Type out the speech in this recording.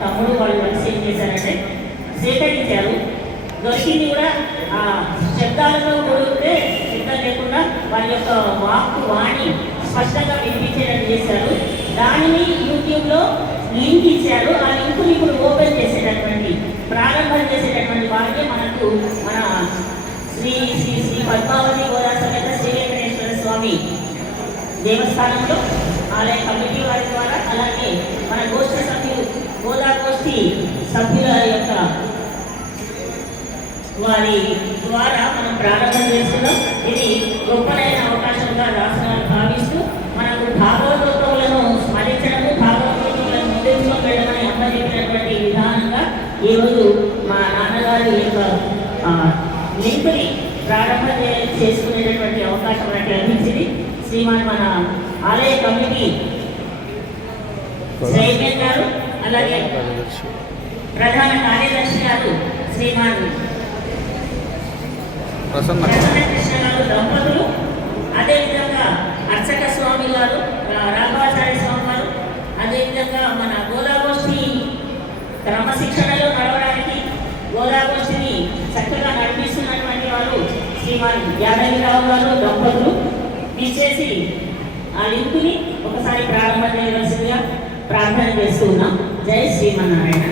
తమ్ముడు వాళ్ళు కలిసి ఏం చేశారంటే సేకరించారు. దొరికింది కూడా ఆ శబ్దాలతో కూడితే శబ్దం లేకుండా వాళ్ళ యొక్క వాణి స్పష్టంగా వినిపించేటట్టు చేశారు. దానిని యూట్యూబ్లో లింక్ ఇచ్చారు. ఆ లింక్ని ఇప్పుడు ఓపెన్ చేసేటటువంటి ప్రారంభం చేసేటటువంటి భాగ్యం మనకు మన శ్రీ శ్రీ శ్రీ పద్మావతి గోదా సమేత శ్రీ వెంకటేశ్వర స్వామి దేవస్థానంలో ఆలయ కమిటీ వారి ద్వారా, అలాగే మన గోష్ఠి సభ్యులు గోదా గోష్ఠి సభ్యుల యొక్క వారి ద్వారా మనం ప్రారంభం చేస్తున్నాం. ఇది గొప్పనైన అవకాశంగా రాష్ట్రాలు భావిస్తూ మనకు భాగవతోత్తములను స్మరించడము, భాగవతోత్తములను ముందుకు వెళ్ళమని అప్పచెప్పినటువంటి విధానంగా ఈరోజు మా నాన్నగారి యొక్క లింక్ని ప్రారంభం చేసుకునేటటువంటి అవకాశం మనకి లభించింది. శ్రీమాన్ మన ఆలయ కమిటీ చైర్మన్ గారు, అలాగే ప్రధాన కార్యదర్శి గారు శ్రీమాన్ ప్రసన్న కృష్ణ గారు దంపతులు, అదేవిధంగా అర్చక స్వామి గారు, రాఘవాచార్య స్వామి గారు, అదేవిధంగా మన గోదాగోష్ఠి క్రమశిక్షణలో నడవడానికి గోదాగోష్ఠిని చక్కగా నడిపిస్తున్నటువంటి వారు శ్రీమాన్ యాదగిరావు గారు దంపతులు తీసేసి ఆ లింకుని ఒకసారి ప్రారంభం చేయవలసిందిగా ప్రార్థన చేస్తూ ఉన్నాం. జై శ్రీమన్నారాయణ.